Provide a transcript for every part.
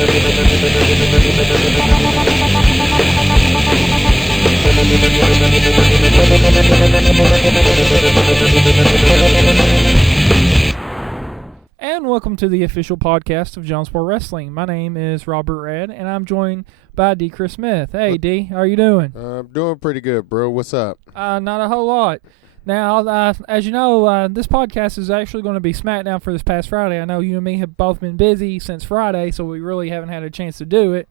And welcome to the official podcast of John Sport Wrestling. My name is Robert Red, and I'm joined by D. Chris Smith. Hey, D, how are you doing? I'm doing pretty good, bro. What's up? Not a whole lot. Now, as you know, this podcast is actually going to be SmackDown for this past Friday. I know you and me have both been busy since Friday, so we really haven't had a chance to do it.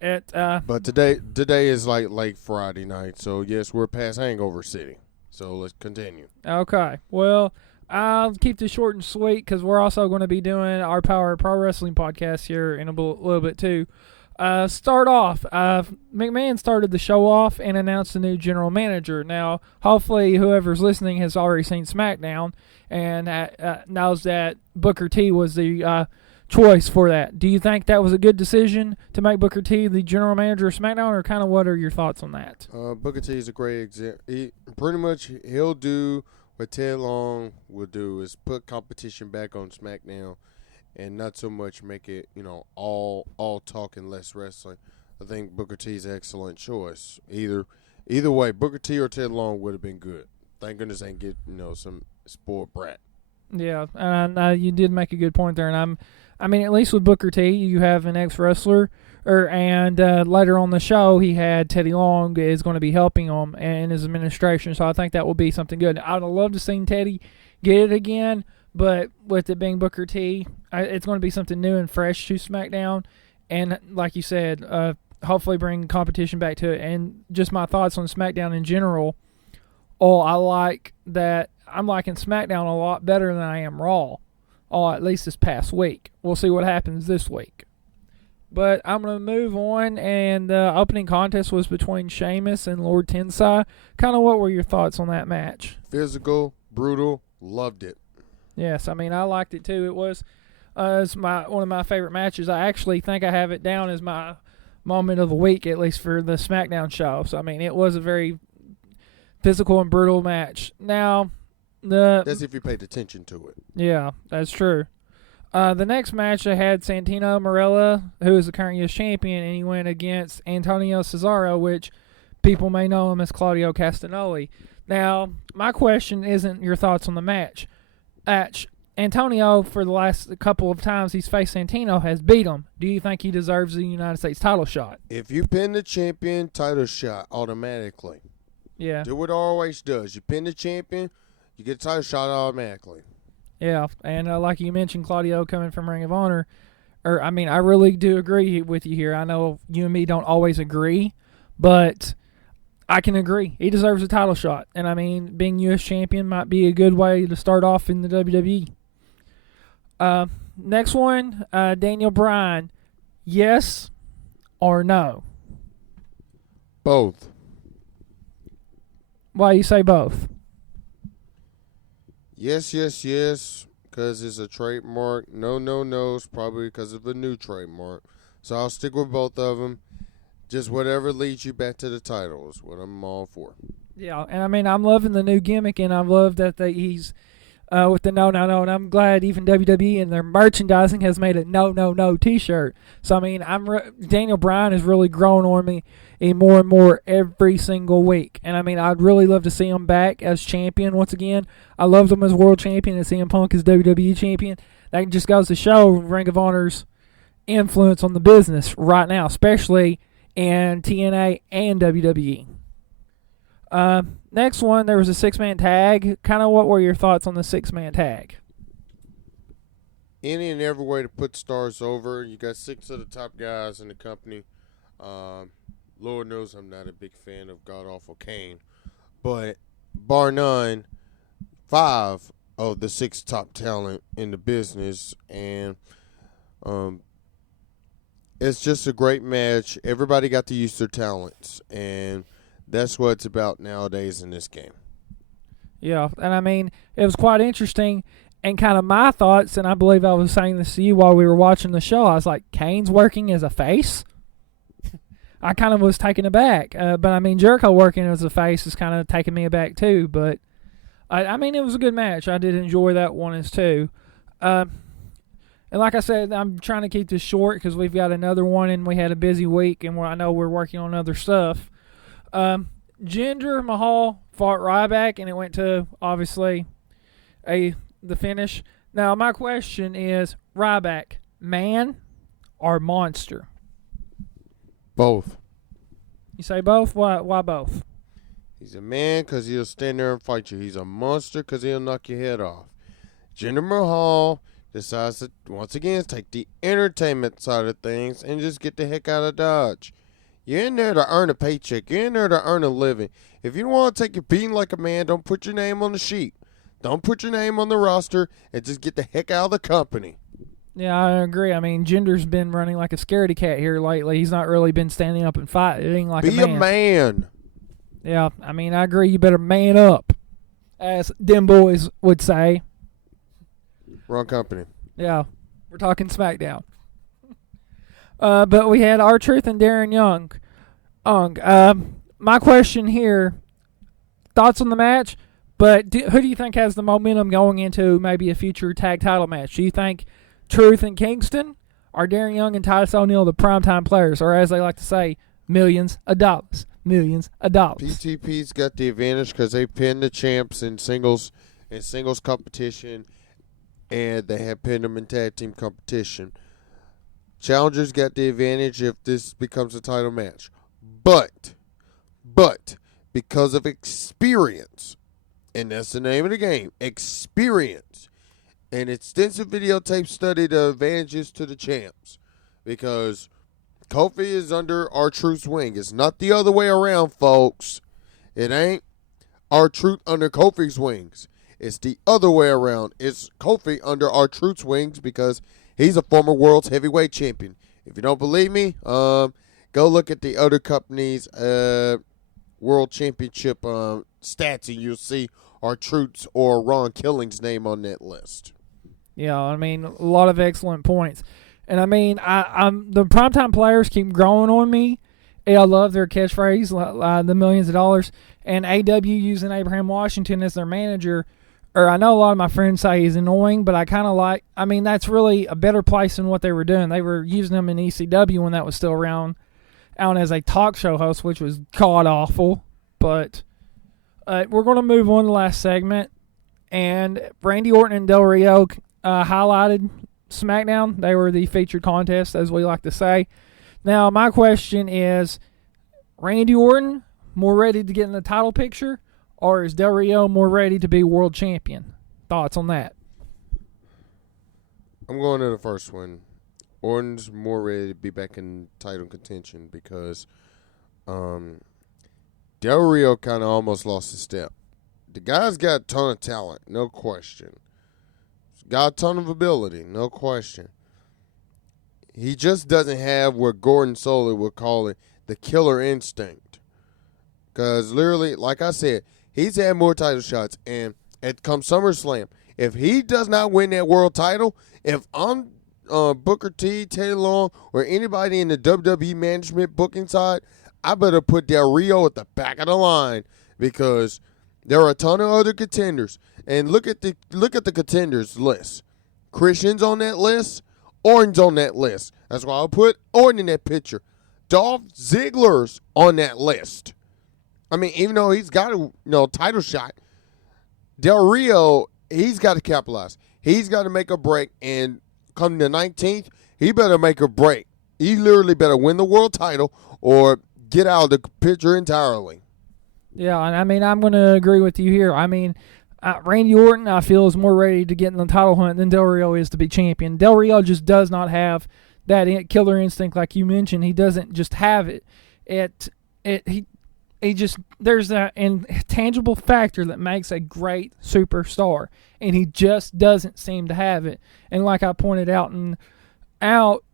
But today is like Friday night, so yes, we're past Hangover City. So let's continue. Okay. Well, I'll keep this short and sweet because we're also going to be doing our Power Pro Wrestling podcast here in a little bit too. Start off, McMahon started the show off and announced a new general manager. Now, hopefully whoever's listening has already seen SmackDown and knows that Booker T was the choice for that. Do you think that was a good decision to make Booker T the general manager of SmackDown, or kind of what are your thoughts on that? Booker T is a great example. He'll do what Ted Long will do, is put competition back on SmackDown and not so much make it, all talk and less wrestling. I think Booker T is an excellent choice. Either way, Booker T or Ted Long would have been good. Thank goodness they didn't get, some sport brat. Yeah, and you did make a good point there, and at least with Booker T, you have an ex-wrestler, and later on the show, he had Teddy Long is going to be helping him in his administration, so I think that will be something good. I would love to see Teddy get it again, but with it being Booker T, it's going to be something new and fresh to SmackDown, and like you said, hopefully bring competition back to it. And just my thoughts on SmackDown in general, I like that I'm liking SmackDown a lot better than I am Raw, at least this past week. We'll see what happens this week. But I'm going to move on, and the opening contest was between Sheamus and Lord Tensai. Kind of what were your thoughts on that match? Physical, brutal, loved it. Yes, I liked it too. It was it's one of my favorite matches. I actually think I have it down as my moment of the week, at least for the SmackDown show. So, it was a very physical and brutal match. Now, that's if you paid attention to it. Yeah, that's true. The next match, I had Santino Marella, who is the current U.S. champion, and he went against Antonio Cesaro, which people may know him as Claudio Castagnoli. Now, my question isn't your thoughts on the match. Antonio, for the last couple of times he's faced Santino, has beat him. Do you think he deserves the United States title shot? If you pin the champion, title shot automatically. Yeah. Do what it always does. You pin the champion, you get a title shot automatically. Yeah, and like you mentioned, Claudio coming from Ring of Honor, I really do agree with you here. I know you and me don't always agree, but I can agree. He deserves a title shot. And, being U.S. champion might be a good way to start off in the WWE. Next one, Daniel Bryan. Yes or no? Both. Why you say both? Yes, because it's a trademark. No, it's probably because of a new trademark. So I'll stick with both of them. Just whatever leads you back to the title is what I'm all for. Yeah, and I'm loving the new gimmick, and I love that he's with the no, and I'm glad even WWE and their merchandising has made a no T-shirt. So Daniel Bryan is really growing on me more and more every single week, and I'd really love to see him back as champion once again. I loved him as world champion and CM Punk as WWE champion. That just goes to show Ring of Honor's influence on the business right now, especially in TNA and WWE. Next one, there was a 6-man tag. Kind of what were your thoughts on the 6-man tag? Any and every way to put stars over. You got 6 of the top guys in the company. Lord knows I'm not a big fan of God Awful Kane. But bar none, 5 of the 6 top talent in the business. And it's just a great match. Everybody got to use their talents. And that's what it's about nowadays in this game. Yeah, and it was quite interesting, and kind of my thoughts, and I believe I was saying this to you while we were watching the show, I was like, Kane's working as a face? I kind of was taken aback, but Jericho working as a face is kind of taking me aback too, but it was a good match. I did enjoy that one as too. And like I said, I'm trying to keep this short because we've got another one and we had a busy week and I know we're working on other stuff. Jinder Mahal fought Ryback and it went to, obviously, the finish. Now, my question is, Ryback, man or monster? Both. You say both? Why both? He's a man because he'll stand there and fight you. He's a monster because he'll knock your head off. Jinder Mahal decides to, once again, take the entertainment side of things and just get the heck out of Dodge. You're in there to earn a paycheck. You're in there to earn a living. If you don't want to take your beating like a man, don't put your name on the sheet. Don't put your name on the roster and just get the heck out of the company. Yeah, I agree. I mean, Jinder's been running like a scaredy cat here lately. He's not really been standing up and fighting like a man. Be a man. Yeah, I mean, I agree. You better man up, as them boys would say. Wrong company. Yeah, we're talking SmackDown. But we had R-Truth and Darren Young. My question here, thoughts on the match, but who do you think has the momentum going into maybe a future tag title match? Do you think Truth and Kingston, or Darren Young and Titus O'Neil the primetime players, or as they like to say, millions of dollars? Millions of dollars. PTP's got the advantage because they pinned the champs in singles competition, and they have pinned them in tag team competition. Challengers got the advantage if this becomes a title match. But, because of experience, and that's the name of the game, experience, an extensive videotape study the advantages to the champs. Because Kofi is under R-Truth's wing. It's not the other way around, folks. It ain't R-Truth under Kofi's wings. It's the other way around. It's Kofi under R-Truth's wings because he's a former world's heavyweight champion. If you don't believe me, go look at the other company's world championship stats, and you'll see R-Truth's or Ron Killing's name on that list. Yeah, I mean, a lot of excellent points. And I mean, I'm the primetime players keep growing on me. And I love their catchphrase, the millions of dollars. And AW using Abraham Washington as their manager, or I know a lot of my friends say he's annoying, but I kind of like, I mean, that's really a better place than what they were doing. They were using him in ECW when that was still around, out as a talk show host, which was god-awful. But we're going to move on to the last segment. And Randy Orton and Del Rio highlighted SmackDown. They were the featured contest, as we like to say. Now, my question is, Randy Orton more ready to get in the title picture, or is Del Rio more ready to be world champion? Thoughts on that? I'm going to the first one. Orton's more ready to be back in title contention because Del Rio kind of almost lost a step. The guy's got a ton of talent, no question. He's got a ton of ability, no question. He just doesn't have what Gordon Solie would call it, the killer instinct. Because literally, like I said, he's had more title shots. And at come SummerSlam, if he does not win that world title, if I'm Booker T, Teddy Long, or anybody in the WWE management booking side, I better put Del Rio at the back of the line because there are a ton of other contenders. And look at the contenders list. Christian's on that list. Orton's on that list. That's why I'll put Orton in that picture. Dolph Ziggler's on that list. I mean, even though he's got a title shot, Del Rio, he's got to capitalize. He's got to make a break, and come the 19th, he better make a break. He literally better win the world title or get out of the picture entirely. Yeah, and I mean, I'm going to agree with you here. I mean, Randy Orton, I feel, is more ready to get in the title hunt than Del Rio is to be champion. Del Rio just does not have that killer instinct like you mentioned. He doesn't just have it. He just, there's that intangible factor that makes a great superstar, and he just doesn't seem to have it. And like I pointed out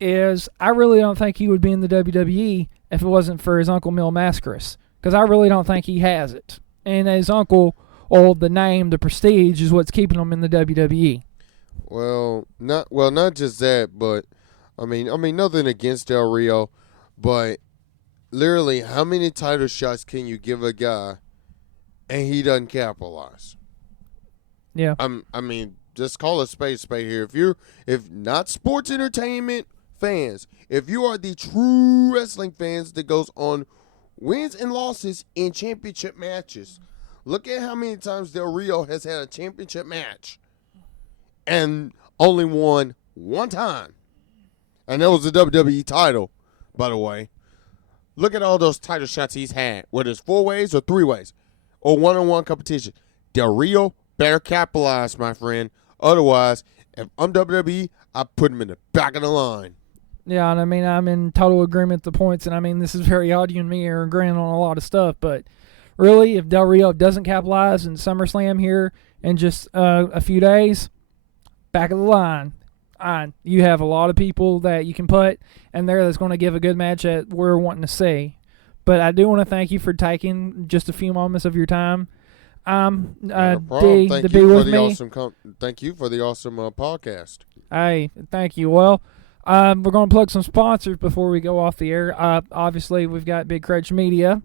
is I really don't think he would be in the WWE if it wasn't for his Uncle Mil Mascaras, because I really don't think he has it. And his uncle, or the name, the prestige, is what's keeping him in the WWE. Well, not just that, but I mean, nothing against Del Rio, but literally, how many title shots can you give a guy and he doesn't capitalize? Yeah. I mean, just call it spade here. If not sports entertainment fans, if you are the true wrestling fans that goes on wins and losses in championship matches, look at how many times Del Rio has had a championship match and only won one time. And that was the WWE title, by the way. Look at all those title shots he's had, whether it's 4 ways or 3 ways or one-on-one competition. Del Rio better capitalize, my friend. Otherwise, if I'm WWE, I put him in the back of the line. Yeah, and I mean, I'm in total agreement with the points, and I mean, this is very odd. You and me are agreeing on a lot of stuff, but really, if Del Rio doesn't capitalize in SummerSlam here in just a few days, back of the line. You have a lot of people that you can put in there that's going to give a good match that we're wanting to see. But I do want to thank you for taking just a few moments of your time. D, to be with me. Thank you for the awesome podcast. Hey, thank you. Well, we're going to plug some sponsors before we go off the air. Obviously, we've got Big Crutch Media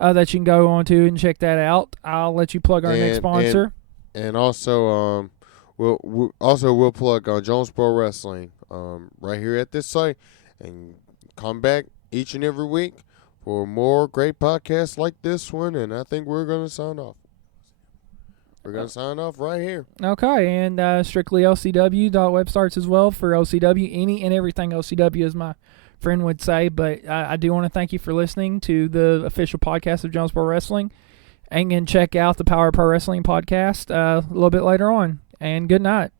that you can go on to and check that out. I'll let you plug our next sponsor. And also, we'll plug Jones Pro Wrestling right here at this site, and come back each and every week for more great podcasts like this one. And I think we're going to sign off. We're going to sign off right here. Okay, and strictly LCW.web starts as well for OCW. Any and everything OCW, as my friend would say. But I do want to thank you for listening to the official podcast of Jones Pro Wrestling. And check out the Power Pro Wrestling podcast a little bit later on. And good night.